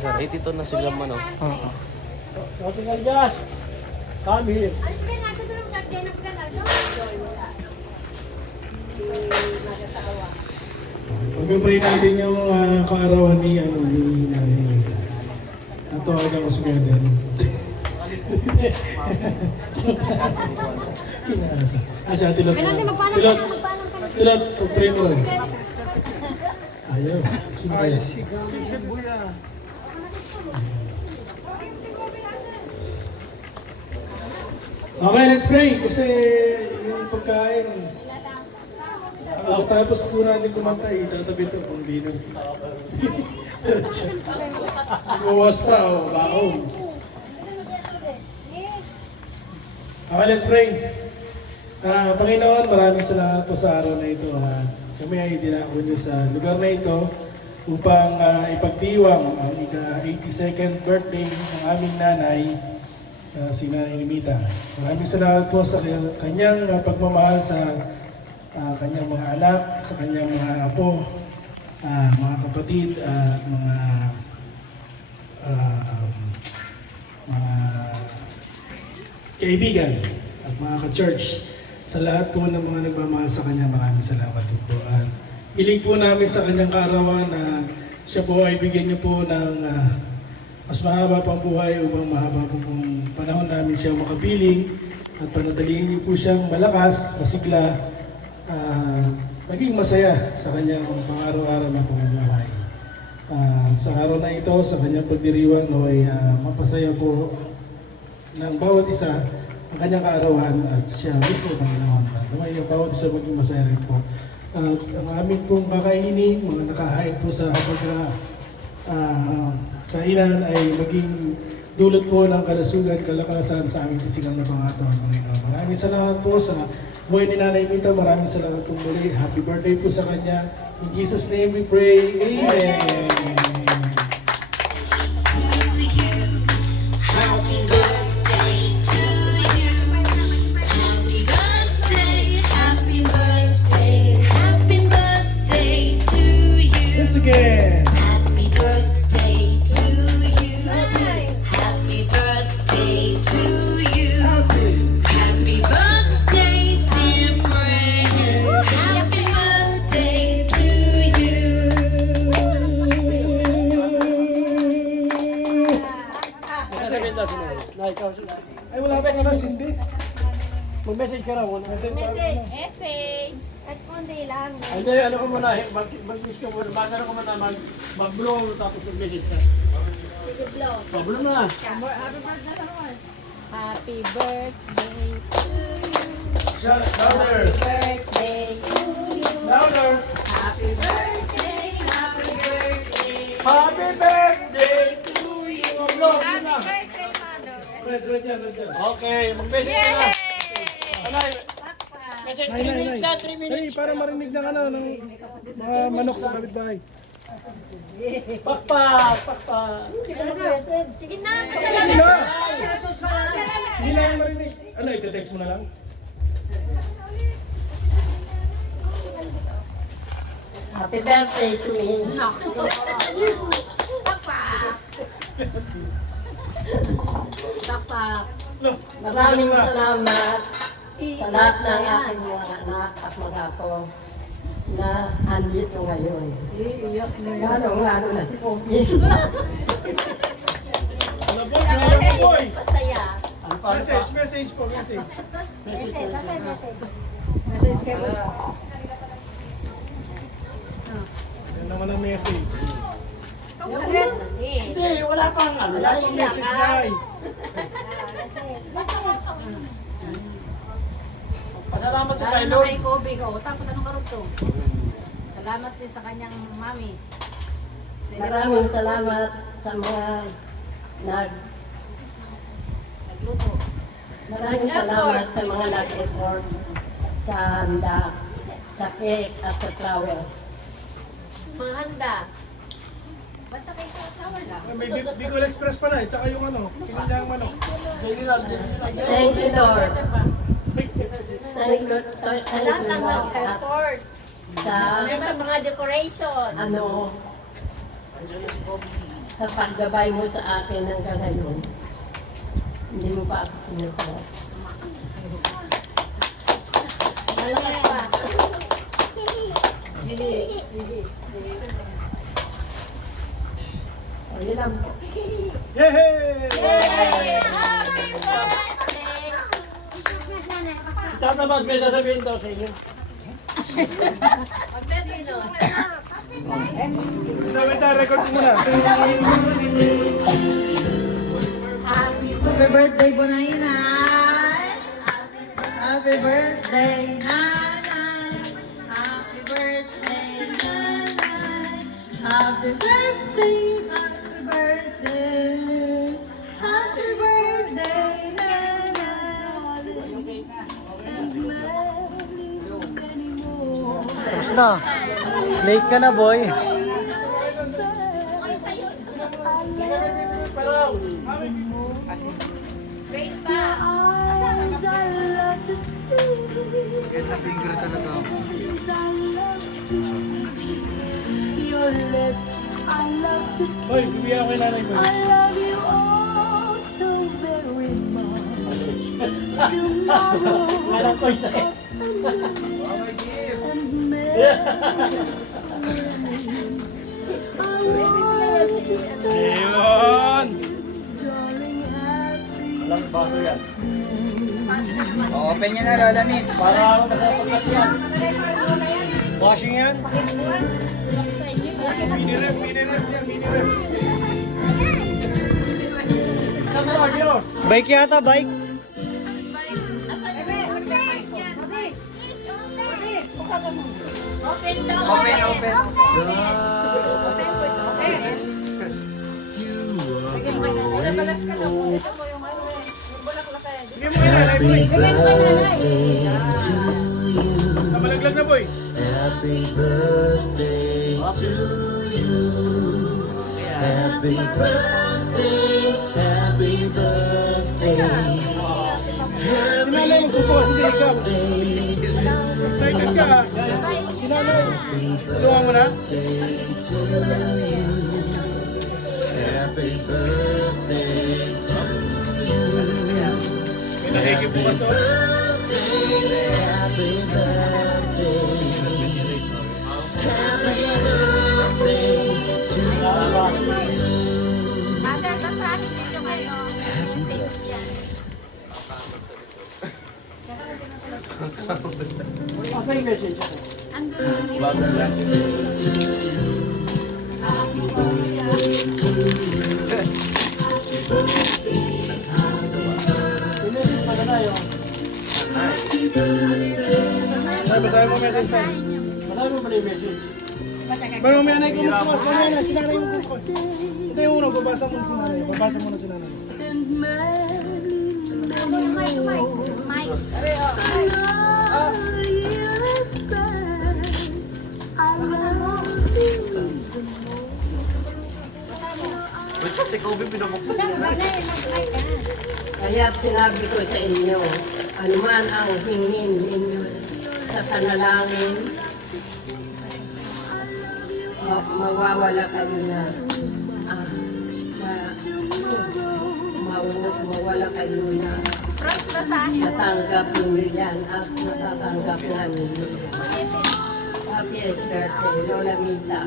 Sir, 82 na sila man, oh. Oo. Okay lang, Josh. Come here. Alis ka natin doon sa din ng kanal. Pag-pray natin yung kaarawan ni Nanay Nita. Natawag ako sa ganyan. Pinasa. Si Ate Lot. Tilot, pag-pray mo rin. Ayaw. Sino kaya? Okay, let's pray. Kasi yung pagkain, tapos po natin kumanta, itatabi ito kung di na. Buwas pa, o baon. Okay, let's pray. Panginoon, maraming salamat po sa araw na ito. Kami ay dinako niyo sa lugar na ito upang ipagdiwang ang ika-82nd birthday ng aming nanay, si Nanay Nimita. Maraming salamat po sa kanyang pagmamahal sa kanyang mga anak, sa kanyang mga apo, mga kapatid, mga kaibigan at mga ka-church. Sa lahat po ng mga nagmamahal sa kanya, maraming salamat din po. Hiling po namin sa kanyang kaarawan na siya po ay bigyan niyo po ng mas mahaba pang buhay upang mahaba po pong panahon namin siya makabiling at panatilihin niyo po siyang malakas, masigla, maging masaya sa kanyang pang-araw-araw na pamumuhay. Sa araw na ito, sa kanyang pagdiriwang, naway mapasaya po ng bawat isa ang kanyang kaarawan at siya mismo Panginoon. Naway ang bawat isa maging masaya rin po. At ang aming pong kakainin, mga nakahain po sa kainan ay maging dulot po ng kalusugan, kalakasan sa aming sisikal na pangatawang Panginoon. Maraming salamat po sa buhay ni Nanay Nita. Maraming salamat po muli. Happy birthday po sa kanya. In Jesus' name we pray. Amen. Once again. Happy birthday to you. Happy birthday to you. Happy birthday, dear friend. Happy birthday to you. Sasabihin daw si Nay. Nay, ikaw sila. Ay, wala pa na hindi. Mag-message ka raw. Message. At kundi lang. Ay, hindi, ano ko muna, mag-miss ko muna, ano ko muna, mag-blow, tapos mag-message ka. Sige, blow. Blow na. Happy birthday to you. Louder. Birthday to you. Louder. Happy birthday, happy birthday. Happy birthday to you! Blow, blow na. Red yan. Okay, mag-message ka na. Anay, message 3 Nay. minutes na, 3 minutes. Ay, para marinig ng ng mga manok sa kapitbahay. Pakpak. Sige na, Hindi na! pasalamat. Hindi na yung marinig. Ano, ite-text mo na lang? Happy birthday to me. Pakpak. Maraming salamat sa lahat ng aking mga anak at mga apo na andito ngayon. Lalong-lalo na si Pogi. Ano po? Ano po? Pasaya. Ano pa? Message po. Message, sasay message. Message kayo. Yan naman ang message. Hindi, wala pang ano. Wala pang message na ay. Pasalamat sa Lalo kay na Lord. kay Kobe ko. Tapos anong karugtong? Salamat din sa kanyang mami. Maraming salamat sa mga Nagluto. maraming salamat sa mga nag-effort sa handa, sa cake at sa travel. Mga handa. Ba't sa kayo sa tower na? May Bicol Express pa na eh. Tsaka yung pinindahang manok. Thank you, Lord. Thank you, Sa lahat ng Lord. nag-effort. Sa Sa mga decoration. ano, sa paggabay mo sa akin hanggang ngayon. Hindi mo pa ako sinuko. Malakas pa. O, yun lang po. Tata mas may sasabihin daw sa inyo. Record mo na. Happy birthday po na inay. Happy birthday nanay. Happy birthday nanay. Happy birthday, happy birthday. Happy birthday nanay. And many more. Tapos na. Late ka na, boy. Great pa. Eyes I love to see. Ganda finger talaga. Things I love to do. Your lips I love to Hoy, kiss. bibigyan ko yung nanay ko. I love you all so very much. Tomorrow Alam ko isa eh. starts anew and memories. I want to say, Ayun! darling, happy Alam baso yan. Open nyo na, Lola Mitch. Para ako masapagkat yan. Washing yan? Mini rep yan, mini rep. Come on, yours. Bike yata, bike. Open daw. Open. Bigyan mo kay nanay, boy. Bigyan mo kay nanay. Namalaglag na, boy. Happy birthday to you. Happy birthday, happy birthday. Si nanay, magpupo kasi kay ikaw. Excited ka, ha? Si nanay. Tulungan mo na. Happy birthday to you. May nakikip bukas, oh. Happy birthday. Happy birthday to you. Mother, basahin niyo yung ano, message yan. Asa yung message? Andun yung Message pa na tayo. Ay, basahin mo message na. Masabi mo ba na yung message? Pero may nanay ko magbukas. Mamaya na, si nanay yung magbukas. Ito yung una, babasa mo si nanay. Babasa mo na si nanay. and many Mike. years past. I love you. Kaya sinabi ko sa inyo, anuman ang hingin ninyo sa panalangin, mawawala kayo na, mawawala kayo na Bronze, basahin. natanggap ninyo yan at natatanggap nga ninyo. Happiest birthday, Lola Mita.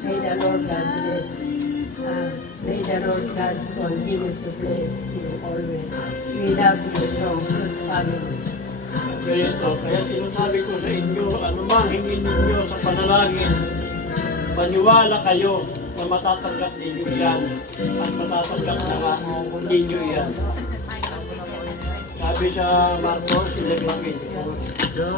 May the Lord God bless. May the Lord God continue to bless you always. We love you from good family. Kaya sinasabi ko sa inyo, anumang hingin ninyo sa panalangin, maniwala kayo na matatanggap ninyo yan at matatanggap na nga ninyo yan. Sabi sa Marcos 11:24.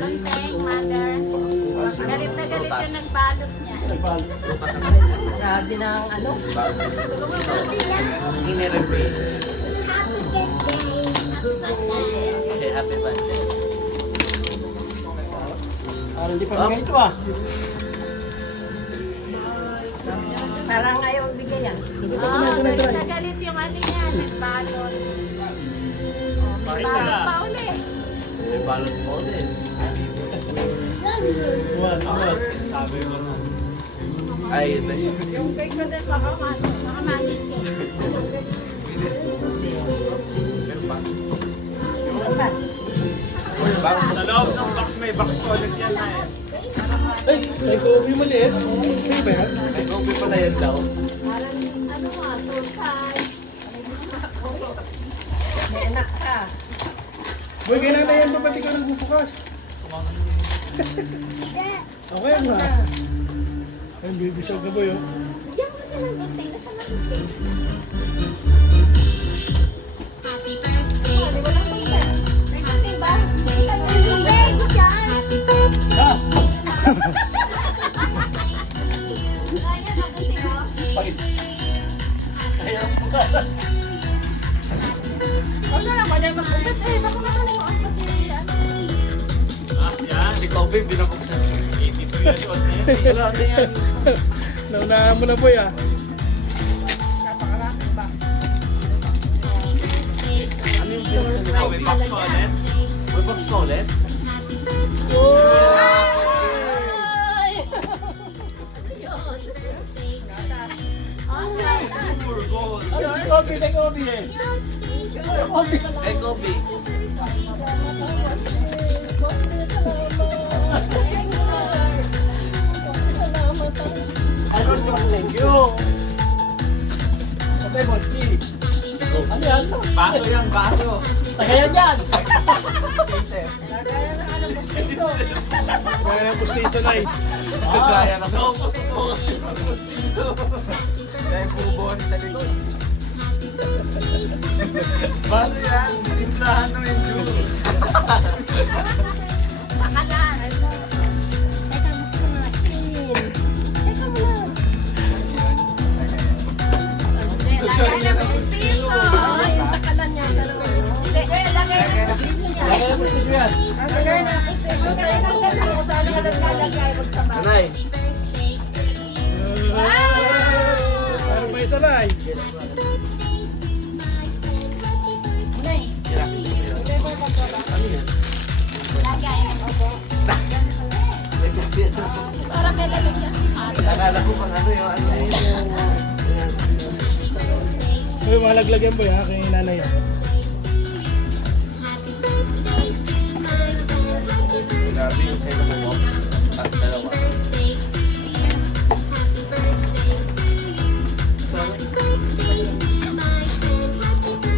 Bantay, mother. Galit na galit yung nagbalot niya. Grabe na ang ano. Happy birthday. Hindi pa nga ito ah. Parang ayaw bigay yan. Galit na galit yung ano niya, nagbalot. May balot pa uli. May balot po din. Buwan. Ay, nice. Yung cake ko din, makamanit ko. Meron pa? Ano ba? Sa loob ng box may box ko ulit yan na eh. Ay, may coffee maliit. May ba yan? May coffee pala yan daw. Parang, ano nga, sultan. May anak ka. Boy, kailan na yan pa pati ka nagbubukas? Okay nga. Ayun, baby shock na boy, oh. Diyan mo siya ng gunting. Nasa ng gunting. Happy birthday. Di ba lang gunting? May gunting ba? Happy birthday. Kaya na gunting mo? Pait. Kaya po ka. Huwag na lang, kanya mag-ugat. Eh, baka makalimuan kasi ano. Si coffee binabuksan. 82 years old na yan. Wala na yan. Naunahan mo na boy, ah. Napakarami ba? Oh, may box ko ulit? May box ko ulit? Pure gold. Ay, coffee, may coffee eh. Ay, coffee. I don't want thank you. Okay, Bonsi. Ano yan? Baso yan, baso. Tagayan yan. Kaya na alam mo sito. Kaya na pustiso na eh. Kaya na daw. Dahil kubo sa likod. Baso yan. Timplahan ng enjoy. Pakalan. Teka mo na. Teka mo na. Hindi, lagay na mo piso. Ay, yung pakalan niya. Hindi, lagay na mo piso niya. Tagayan mo si yan. Lagay na mo piso. Lagay na mo piso. Kung saan ka na lalagay, magsabaw. Nanay. Parang may salay. Ano yan? Para may lalagyan si Mata. Akala ko pang ano yung ano yun yung... Boy, malaglag yan boy, ha? Kay nanay yan. Grabe yung sa'yo ng box. At dalawa.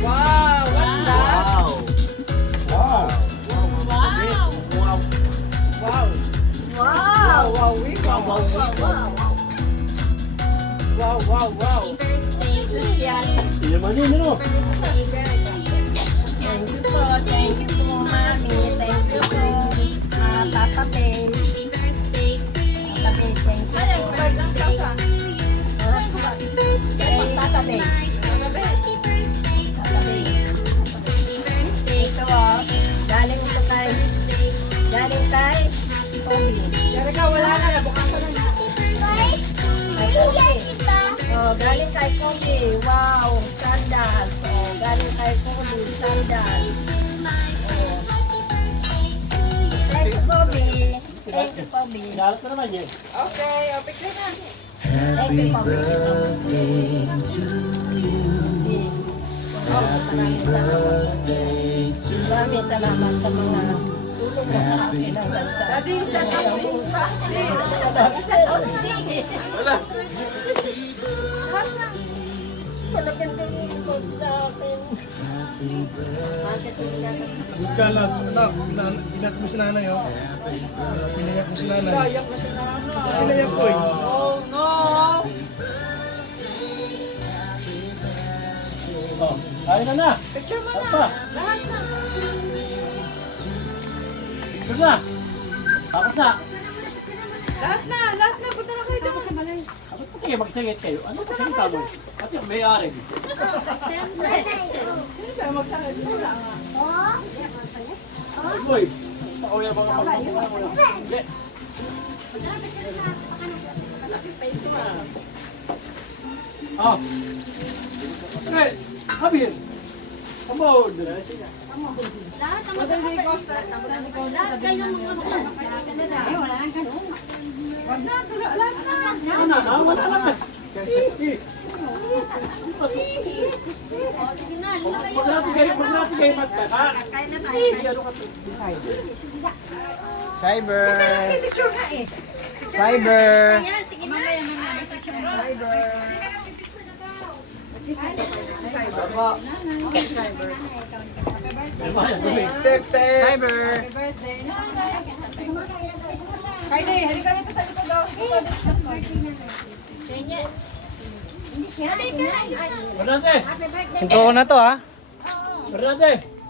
Wow! What's that? Wow! Wow. Wow! Wow! Wow! Wow! Wow! Wow! Wow! Wow! Wow! Social. Hindi naman yun, ano? Thank you po. Thank you po, Mami. Thank you po. Papa Bey. Papa Bey, thank you po. Ay, kubad ng kasa. Papa Bey. Papa Bey. Papa Bey. Ito oh. Galing kay Kobe. Pero ikaw wala na. Nabukas ko na na. Kay Kobe. Oh, galing kay Kobe. Wow, sandals. Oh, galing kay Kobe, sandals. Oh. Thank you, Kobe. Thank you, Kobe. Inalat na naman yun. Okay, opik na na. Happy birthday to you. Happy Birthday to Maraming salamat sa mga tulong mo sa akin ng bansa. Daddy, isa Wala! Malaking tulong mo sa akin. Good ka lang, anak. Pinayak mo si nanay, oh. Pinayak mo si nanay. Kayak na siya na. Pinayak ko, eh. Oh, no! Oh, kain na na. Picture mo At na. pa. Lahat na. Ito na. Tapos na. Lahat na. Lahat na. Punta na kayo doon. Bakit pa kayo magsagit kayo? Ano pa salita mo? Pati ang may-ari. Sino kayo magsalit? Wala nga. Ay, boy. Pakuya ba ka magpapakuya? Hindi. Oh. Hey, come here. Come on. Lahat ang lahat kayo ng mga Ay, wala nang ganun. Wag na, tulo. Lahat na. Wala naman. sige na, lila kayo. Pag natin kayo magkaka. Kain na tayo. Ano ka to? Cyber. Picture na eh. Cyber. Ayan, sige na. Cyber. Kylie, halika rito sa likod daw. Halika. Bernate! Hinto ko na to ha. Bernate!